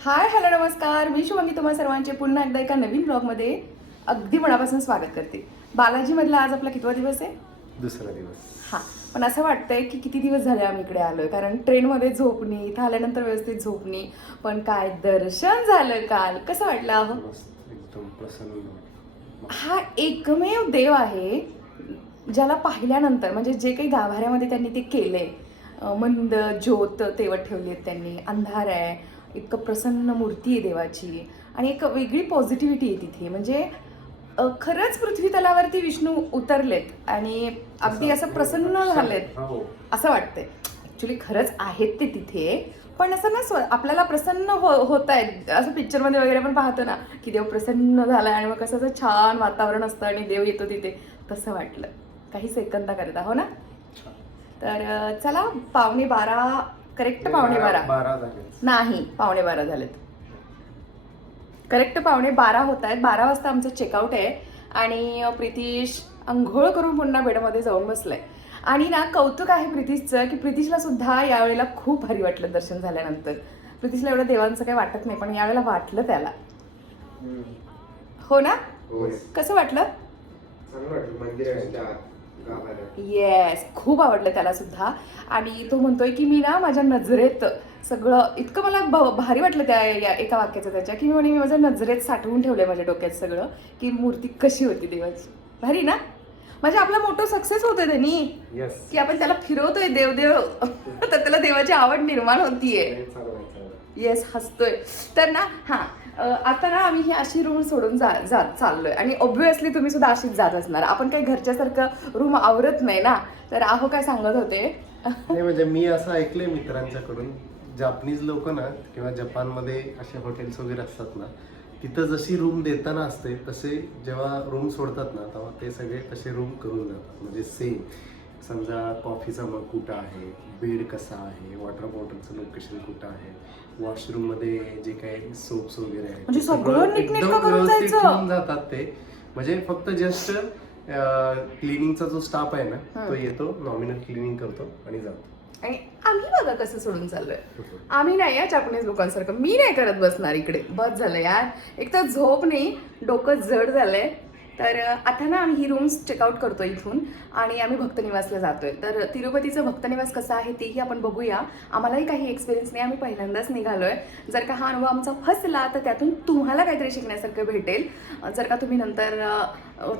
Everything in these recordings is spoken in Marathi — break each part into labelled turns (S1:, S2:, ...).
S1: हाय हॅलो नमस्कार. मी शुभांगी तुम्हा सर्वांचे पुन्हा एकदा एका नवीन ब्लॉगमध्ये अगदी मनापासून स्वागत करते. बालाजीमधला आज आपला कितवा दिवस आहे?
S2: दुसरा दिवस.
S1: हां पण असं वाटतंय की किती दिवस झाले आम्ही इकडे आलोय कारण ट्रेनमध्ये झोपणी इथं आल्यानंतर व्यवस्थित झोपणी पण काय दर्शन झालं काल. कसं वाटलं अहो
S2: मस्त एकदम प्रसन्न
S1: हा एकमेव देव आहे ज्याला पाहिल्यानंतर म्हणजे जे काही गाभाऱ्यामध्ये त्यांनी ते केलंय मंद ज्योत तेवत ठेवली आहेत त्यांनी अंधार आहे इतकं प्रसन्न मूर्ती आहे देवाची आणि एक वेगळी पॉझिटिव्हिटी आहे तिथे. म्हणजे खरंच पृथ्वी तलावरती विष्णू उतरलेत आणि अगदी असं प्रसन्न झालेत.
S2: हो.
S1: असं वाटतंय. ॲक्च्युली खरंच आहेत ते तिथे पण असं ना स्व आपल्याला प्रसन्न हो होत आहेत असं पिक्चरमध्ये वगैरे पण पाहतो ना की देव प्रसन्न झाला आणि मग कसं असं छान वातावरण असतं आणि देव येतो तिथे. तसं वाटलं. काही सेकंदा करता हो ना? तर चला पावणे बारा करेक्ट पावणे बारा.
S2: बारा झाले.
S1: नाही पावणे बारा झालेत. करेक्ट पावणे बारा होत आहेत. बारा वाजता आमचं चेकआउट आहे. आणि प्रितीश आंघोळ करून पुन्हा बेडमध्ये जाऊन बसलाय. आणि ना कौतुक आहे प्रितीशचं की प्रितीशला सुद्धा यावेळेला खूप भारी वाटलं दर्शन झाल्यानंतर. प्रितीशला एवढं देवांचं काही वाटत नाही पण यावेळेला वाटलं त्याला. हो ना? कसं वाटलं?
S2: चांगलं वाटलं. मंदिराच्या आत. गाभाऱ्यात
S1: येस खूप आवडलं त्याला सुद्धा. आणि तो म्हणतोय की मी ना माझ्या नजरेत सगळं इतकं मला भारी वाटलं त्या या एका वाक्याचं त्याच्या की म्हणे मी माझ्या नजरेत साठवून ठेवलंय माझ्या डोक्यात सगळं की मूर्ती कशी होती देवाची. भारी ना? म्हणजे आपला मोठं सक्सेस होतोय त्यांनी.
S2: येस
S1: की आपण त्याला फिरवतोय देवदेव. तर त्याला देवाची आवड निर्माण होतीये. येस हसतोय. तर ना हां. आता ना आम्ही ही अशी रूम सोडून जा जात चाललोय. आणि ऑब्व्हियसली तुम्ही सुद्धा अशीच जात असणार. आपण काही घरच्यासारखं रूम आवरत नाही ना? तर आहो काय सांगत होते?
S2: नाही म्हणजे मी असं ऐकलंय मित्रांच्याकडून. जापनीज लोक ना किंवा जपानमध्ये असे हॉटेल्स वगैरे असतात ना तिथं जशी रूम देताना असते तसे जेव्हा रूम सोडतात ना तेव्हा ते सगळे तसे रूम करून जातात म्हणजे सेम समजा कॉफीचा मग कुठं आहे? बेड कसा आहे? वॉटर बॉटलचं लोकेशन कुठं आहे? वॉशरूममध्ये जे काही सोप्स वगैरे आहेत
S1: म्हणजे सगळं
S2: एकदम
S1: नीटनेटकं करून
S2: व्यवस्थित
S1: जायचं.
S2: ठेवून जातात ते. म्हणजे फक्त जस्ट क्लिनिंगचा जो स्टाफ आहे ना तो येतो नॉमिनल क्लिनिंग करतो आणि जातो.
S1: आणि आम्ही बघा कसं सोडून चाललोय. आम्ही नाही या जापनीज लोकांसारखं. मी नाही करत बसणार इकडे. बस झालं यार. एक तर झोप नाही डोकं जड झालंय. तर आता ना आम्ही ही रूम्स चेकआउट करतो इथून आणि आम्ही भक्तनिवासला जातोय. तर तिरुपतीचं भक्तनिवास कसं आहे तेही आपण बघूया. आम्हालाही काही एक्सपिरियन्स नाही आम्ही पहिल्यांदाच निघालोय. जर का हा अनुभव आमचा फसला तर त्यातून तुम्हाला काहीतरी शिकण्यासारखं भेटेल. जर का तुम्ही नंतर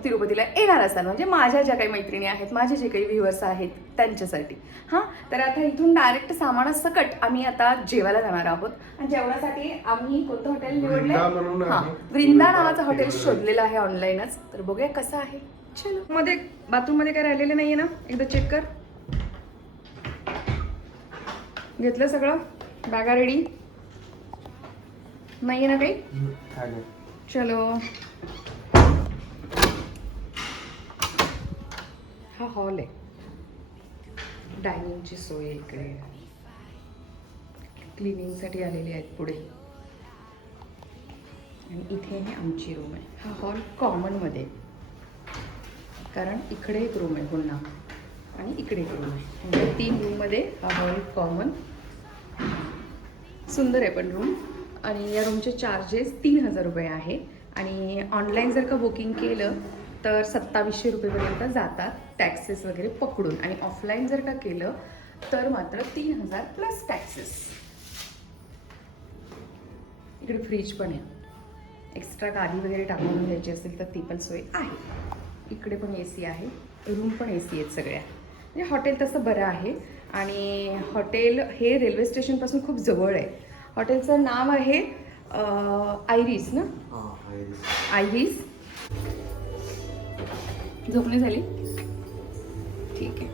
S1: तिरुपतीला येणार असाल. म्हणजे माझ्या ज्या काही मैत्रिणी आहेत माझे जे काही व्ह्युअर्स आहेत त्यांच्यासाठी. हां? तर आता इथून डायरेक्ट सामानासकट आम्ही आता जेवायला जाणार आहोत. आणि जेवणासाठी आम्ही कोणतं हॉटेल
S2: म्हणून
S1: हां. वृंदा नावाचं हॉटेल. शोधलेलं आहे ऑनलाईनच तर बघूया कसं आहे. चलो. मध्ये बाथरूममध्ये काय राहिलेलं नाहीये ना? एकदा चेक कर. घेतलं सगळं? बॅगा रेडी नाहीये ना काही? चलो. हा हॉल आहे. डायनिंगची सोय इकडे. क्लिनिंगसाठी आलेली आहेत पुढे. आणि इथे आहे आमची रूम आहे. हा हॉल कॉमनमध्ये कारण इकडे एक रूम आहे पुन्हा. आणि इकडे एक रूम आहे. म्हणजे तीन रूममध्ये हा हॉल कॉमन सुंदर आहे पण रूम आणि या रूमचे चार्जेस तीन हजार रुपये आहे. आणि ऑनलाईन जर का बुकिंग केलं तर सत्तावीसशे रुपयेपर्यंत जातात टॅक्सेस वगैरे पकडून. आणि ऑफलाईन जर का केलं तर मात्र तीन हजार प्लस टॅक्सेस इकडे फ्रीज पण आहे. एक्स्ट्रा गादी वगैरे टाकून घ्यायची असेल तर ती पण सोय आहे. इकडे पण ए सी आहे. रूम पण ए सी आहेत सगळ्या. म्हणजे हॉटेल तसं बरं आहे. आणि हॉटेल हे रेल्वे स्टेशनपासून खूप जवळ आहे. हॉटेलचं नाव आहे आयरिस ना? आयरिस झोपणी झाली? ठीक आहे.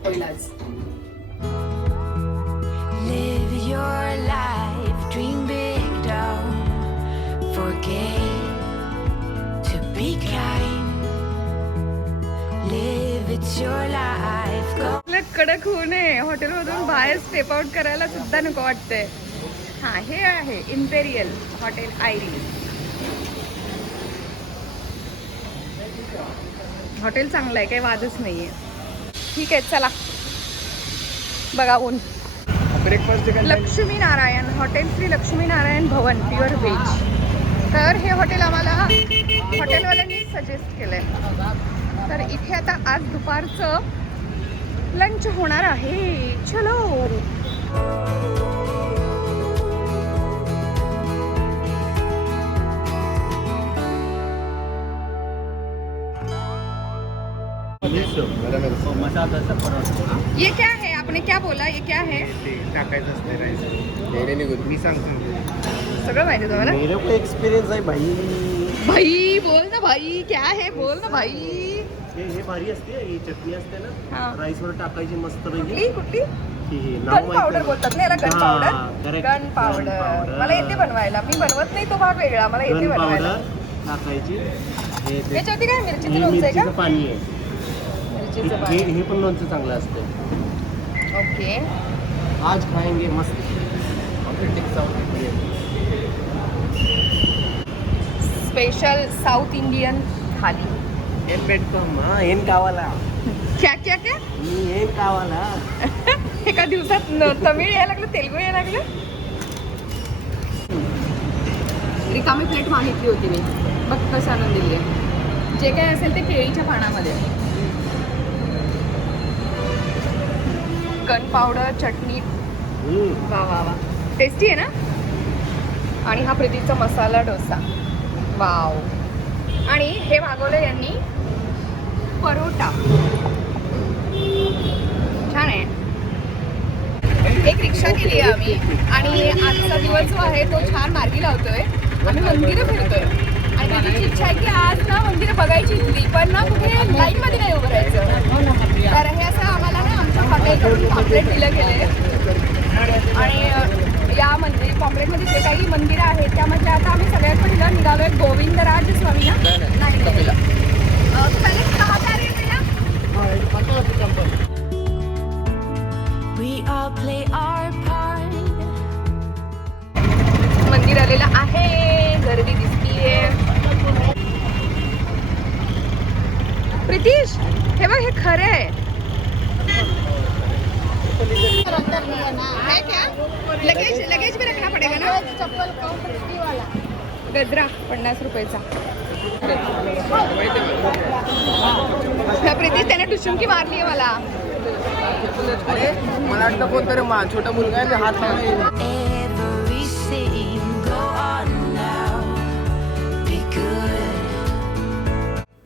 S1: आपलं कडक होऊ नये. हॉटेलमधून बाहेर स्टेप आउट करायला सुद्धा नको वाटतंय. हां हे आहे इम्पेरियल हॉटेल आयरी हॉटेल चांगलं आहे काही वादच नाहीये. ठीक आहे चला. बघा ऊन.
S3: Breakfast
S1: Lakshmi Narayan hotel Shri Lakshmi Narayan Bhavan pure veg. तर हे हॉटेल आम्हाला हॉटेलवाल्यांनी सजेस्ट केलं आहे तर इथे आता आज दुपारचं लंच होणार आहे. चलो. ये क्या है? आपने क्या बोला? ये क्या है?
S3: टाकायचं असते राईस मी सांगतो.
S1: सगळं माहिती तुम्हाला?
S3: मेरे को आहे भाई.
S1: भाई बोल ना भाई. क्या है? बोल ना भाई.
S3: हे हे भारी असते ही चटणी असते
S1: हा.
S3: ना राईस वर टाकायची मस्त
S1: कुठली? कुठली? गन पावडर बोलतात ना याला गन
S3: हा,
S1: पावडर. Gun powder. मला येते बनवायला. मी बनवत नाही तो भाग वेगळा. मला येते
S3: गन
S1: बनवायला.
S3: पावडर टाकायची. हे ते-
S1: याच्यावरती काय मिरचीचं
S3: हे
S1: लोणचं आहे
S3: मिरचीचं
S1: का?
S3: पाणी आहे. हे हे पण लोणचं चांगलं असतं
S1: ओके.
S3: आज खाएंगे मस्त.
S1: Special south Indian thali.
S3: N भेटतो. हा गावाला.
S1: क्या क्या क्या?
S3: गावाला.
S1: एका दिवसात तमिळ यायला लागलं तेलगू यायला लागलं? रिकामी प्लेट मागितली होती मी. बघ कशानं दिली. जे काय असेल ते केळीच्या पानामध्ये. गन पावडर चटणी. वा वा वा. टेस्टी आहे ना? आणि हा प्रीतीचा मसाला डोसा. वाव. आणि हे मागवलं यांनी परोटा छान आहे. एक रिक्षा केली आहे आम्ही. आणि आजचा दिवस जो आहे तो छान मार्गी लावतोय. आम्ही मंदिरं फिरतोय. आणि माझी इच्छा आहे की आज ना मंदिरं बघायची पण ना कुठे लाईन मध्ये नाही उभं राहायचं तर हे असं आम्हाला ना पॉम्पलेट दिलं गेले आणि अ, या मंदिर पॉम्पलेटमध्ये जे काही मंदिरं आहेत त्यामध्ये आता आम्ही सगळ्यात पहिलं निघालोय गोविंदराज स्वामी ना. नाही हैं. मंदिर आलेलं आहे. गर्दी दिसतीये. प्रितीश हे बघ हे खरं आहे. है क्या लगेज लगेज भी रखना पड़ेगा ना?
S4: चप्पल काउंटर वाला
S1: गजरा पन्नास रुपयाचा. ह्या प्रितीश त्याने टुशुमकी मारली आहे मला?
S3: मला वाटतं कोणतरी छोटा मुलगा आहे हात लावला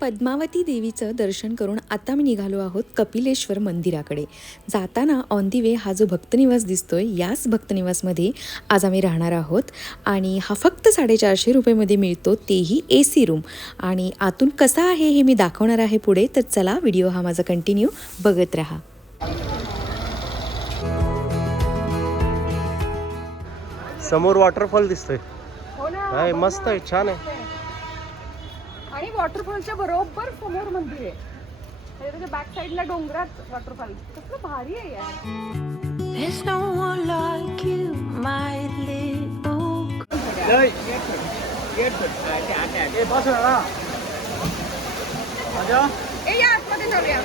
S5: पद्मावती देवीचं दर्शन करून आता मी निघालो आहोत कपिलेश्वर मंदिराकडे. जाताना ऑन दी वे हा जो भक्तनिवास दिसतोय याच भक्तनिवासमध्ये आज आम्ही राहणार आहोत. आणि हा फक्त साडेचारशे रुपयेमध्ये मिळतो तेही ए सी रूम आणि आतून कसा आहे हे मी दाखवणार आहे पुढे तर चला व्हिडिओ हा माझा कंटिन्यू बघत राहा.
S3: समोर वॉटरफॉल दिसतोय.
S1: हो
S3: मस्त. आहे छान आहे.
S1: आणि वॉटरफॉलच्या बरोबर समोर मंदिर आहे. म्हणजे त्याच्या बॅक साईडला डोंगरात वॉटरफॉल कसलं भारी आहे या आतमध्ये जाऊया.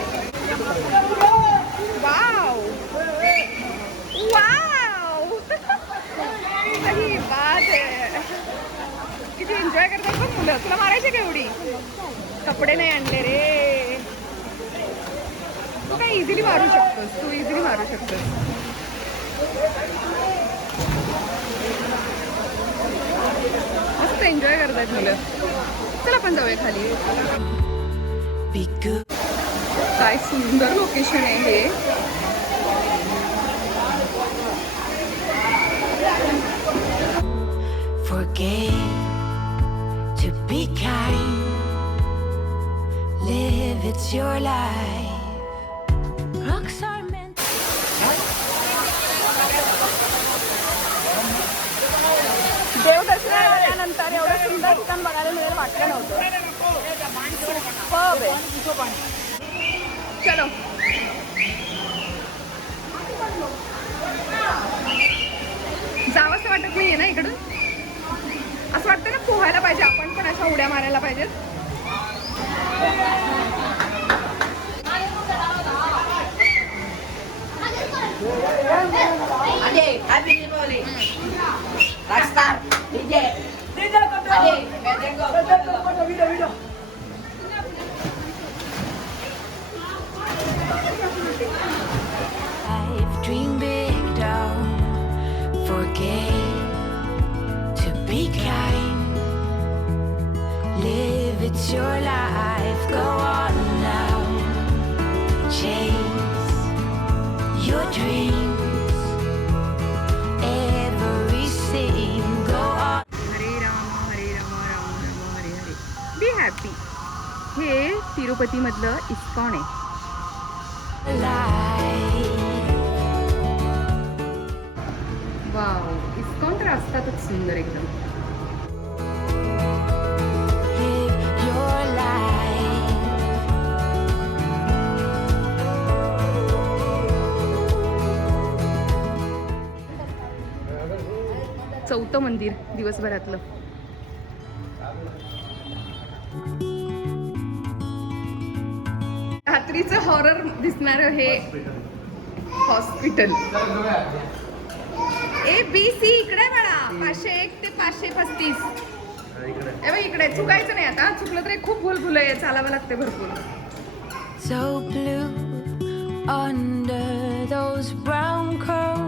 S1: वाव वाव सही बात आहे. किती एन्जॉय करतात बघ मुलं. तुला मारायचे का एवढी? कपडे नाही आणले रे. तू काय इझिली मारू शकतोस. तू इझिली मारू शकतोस. मस्त एन्जॉय करतात मुलं. चला आपण जाऊया खाली. काय सुंदर लोकेशन आहे हे.
S6: It's your life. Rocks are meant.
S1: देवदर्शनाला आल्यानंतर एवढं सुंदर ठिकाण बघायला मिळेल वाटलं नव्हतं चलो जावं असं वाटत नाहीये ना इकडून असं वाटतं ना पोहायला पाहिजे आपण पण अशा उड्या मारायला पाहिजेत
S6: Adik, Abi ni boleh. Rastar, DJ. DJ
S1: kau tengok. Adik, kau tengok. Kau tengok, kau tengok, kau tengok. तिरुपतीमधलं इस्कॉन आहे. वाव इस्कॉन तर असतातच सुंदर एकदम. चौथं मंदिर दिवसभरातलं. मूवीचं हॉरर दिसणार हे हॉस्पिटल ए बी सी इकडे म्हणा पाचशे एक ते पाचशे पस्तीस. ए बघ इकडे. चुकायचं नाही आता. चुकलं तरी खूप भूल आहे चालावं लागते भरपूर.
S6: So blue under those brown curls.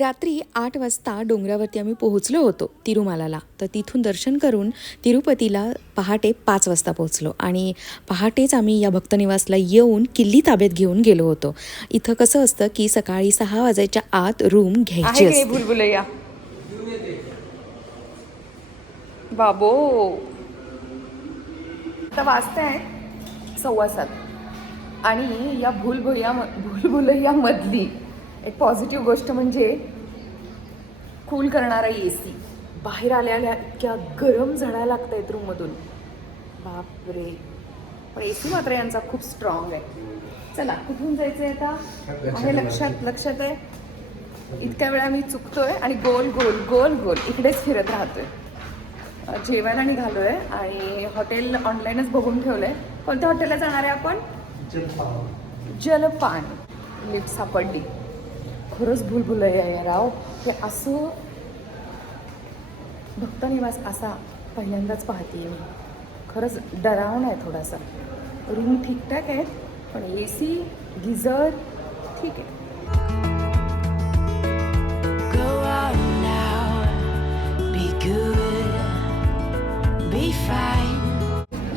S5: रात्री आठ वाजता डोंगरावरती आम्ही पोहोचलो होतो तिरुमालाला. तर तिथून दर्शन करून तिरुपतीला पहाटे पाच वाजता पोहोचलो. आणि पहाटेच आम्ही या भक्तनिवासला येऊन किल्ली ताब्यात घेऊन गेलो होतो. इथं कसं असतं की सकाळी सहा वाजायच्या आत रूम घ्यायची
S1: भुलभुलैया. बाबो. आता वाजता आहे सव्वा सात. आणि या भूलभुया भूलभुलैया मधली एक पॉझिटिव्ह गोष्ट म्हणजे कूल करणारा ए सी बाहेर आल्या आल्या इतक्या गरम झाडायला लागत आहेत रूममधून बापरे. पण ए सी मात्र यांचा खूप स्ट्रॉंग आहे. चला कुठून जायचं आहे आता आहे लक्षात लक्षात आहे? इतक्या वेळा मी चुकतोय आणि गोल गोल गोल गोल इकडेच फिरत राहतोय. अ, जेवायला निघालोय आणि हॉटेल ऑनलाईनच बघून ठेवलंय. कोणत्या हॉटेलला जाणार आहे आपण? जलपान. लिफ्ट सापडली. खरंच भुलभुल आहे राव. हे असं भक्तनिवास असा पहिल्यांदाच पाहते मी. खरंच डरावणं आहे थोडासा. रूम ठीकठाक आहेत पण ए सी गिझर ठीक आहे.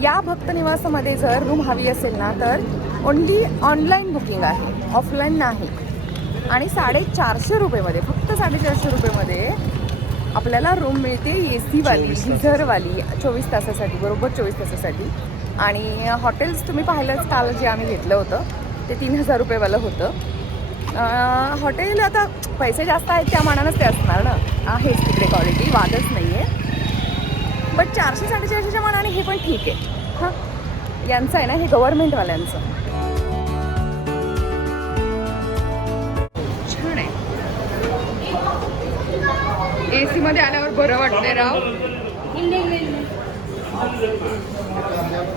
S1: या भक्तनिवासामध्ये जर रूम हवी असेल ना तर ओन्ली ऑनलाईन बुकिंग आहे. ऑफलाईन नाही. आणि साडेचारशे रुपयेमध्ये फक्त साडेचारशे रुपयेमध्ये आपल्याला रूम मिळते ए सीवाली गिझरवाली चोवीस तासासाठी बरोबर चोवीस तासासाठी. आणि हॉटेल्स तुम्ही पाहिलंच काल जे आम्ही घेतलं होतं ते तीन हजार रुपयेवालं होतं. हॉटेल आता पैसे जास्त आहेत त्या मानानंच ते असणार ना? आहेच तिकडे क्वालिटी वादच नाही आहे बट चारशे साडेचारशेच्या मनाने हे पण ठीक आहे. हां? यांचं आहे ना हे गव्हर्नमेंटवाल्यांचं ए मध्ये आल्यावर बरं वाटतंय राव.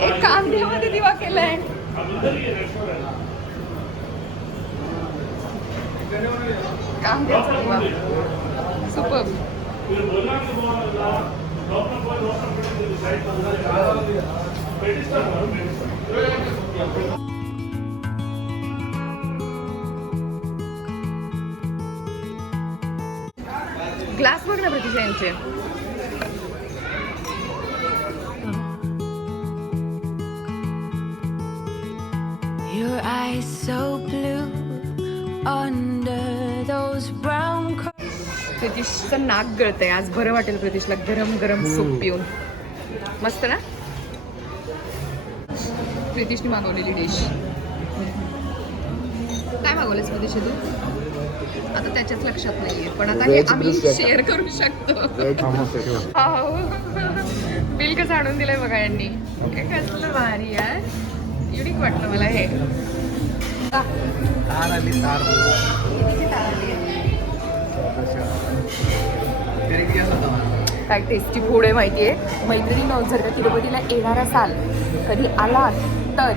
S1: एक कांद्यामध्ये दिवा केलाय. कांद्याचा दिवा. सुपर. ग्लास बघ ना यांचे.
S6: Your eyes so blue under those brown.
S1: प्रतीशचं नाक गळतंय. आज बरं वाटेल प्रतीशला गरम गरम सूप पिऊन. मस्त ना? प्रितीशने मागवलेली डिश काय मागवलेस प्रतीश तू? आता त्याच्याच लक्षात नाहीये पण आता हे आम्ही शेअर करू शकतो. बिल कसं आणून दिलंय बघा यांनी. काय कसलं भारी यार युनिक वाटलं मला हे?
S3: तार आली
S1: आली? काय टेस्टी फूड आहे माहिती आहे मैत्रिणी जर का तिरुपतीला येणार असाल कधी आलात तर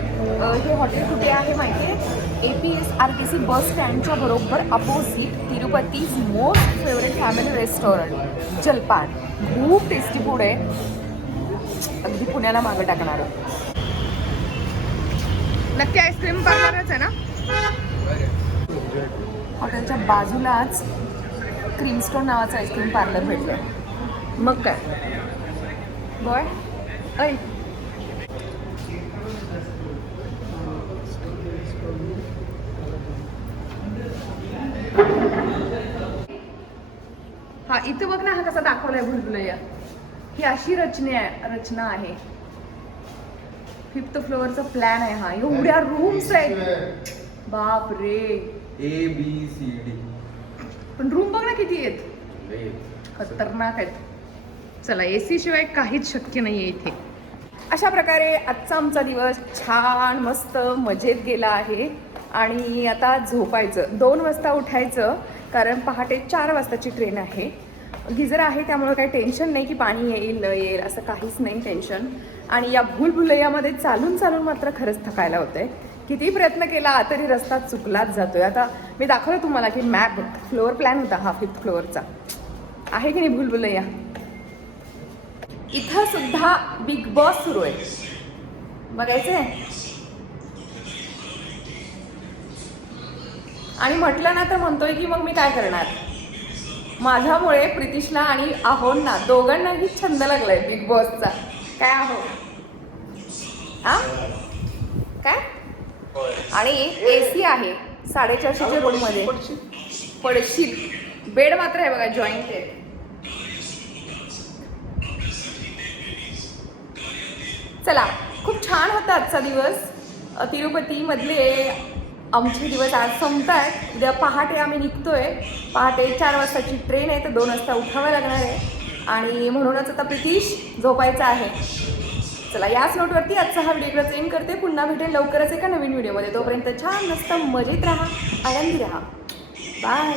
S1: हे हॉटेल कुठे आहे माहिती आहे A P S R T C bus स्टँडच्या बरोबर opposite Tirupati's most favourite family restaurant Jalpan. खूप टेस्टी फूड आहे. अगदी पुण्याला मागं टाकणार नक्की आईस्क्रीम पार्लरच आहे ना? हॉटेलच्या बाजूलाच क्रीमस्टोन नावाचं आईस्क्रीम पार्लर भेटलं. मग काय? बॉय ऐ. हा इथं बघ ना हा कसा दाखवलाय भुलभुलैया ही अशी रचना आहे रचना आहे. फिफ्थ फ्लोअरचा प्लॅन आहे हा. एवढ्या रूम्स आहेत. बाप रे
S3: ए बी सी डी
S1: पण रूम बघ ना किती आहेत. खतरनाक आहेत. चला ए सी शिवाय काहीच शक्य नाही आहे इथे. अशा प्रकारे आजचा आमचा दिवस छान मस्त मजेत गेला आहे. आणि आता झोपायचं. दोन वाजता उठायचं. कारण पहाटे चार वाजताची ट्रेन आहे. गिजर आहे त्यामुळे काही टेन्शन नाही की पाणी येईल न येईल असं काहीच नाही टेन्शन. आणि या भूलभुलैयामध्ये चालून चालून मात्र खरंच थकायला होतं आहे किती प्रयत्न केला तरी रस्ता चुकलाच जातोय. आता मी दाखवलं तुम्हाला की मॅप फ्लोअर प्लॅन होता हा फिफ्थ फ्लोअरचा. आहे की नाही भूलभुलैया इथं सुद्धा बिग बॉस सुरू आहे. बघायचंय? आणि म्हटलं ना तर म्हणतोय की मग मी काय करणार? माझ्यामुळे प्रितिशला आणि आहोंना दोघांनाही छंद लागलाय बिग बॉसचा. काय आहो हा? काय? आणि ए सी आहे साडेचारशेच्या रूममध्ये पडशील बेड मात्र आहे बघा जॉईंट आहे. चला खूप छान होता आजचा दिवस. तिरुपतीमधले आमचे दिवस आज संपत आहेत उद्या पहाटे आम्ही निघतोय. पहाटे चार वाजताची ट्रेन आहे तर दोन वाजता उठावं लागणार आहे. आणि म्हणूनच आता प्रितीश झोपायचा आहे. चला याच नोटवरती आजचा हा व्हिडिओ इकडे एंड करते. पुन्हा भेटेल लवकरच एका नवीन व्हिडिओमध्ये. तोपर्यंत छान मस्त मजेत राहा आनंदी राहा. बाय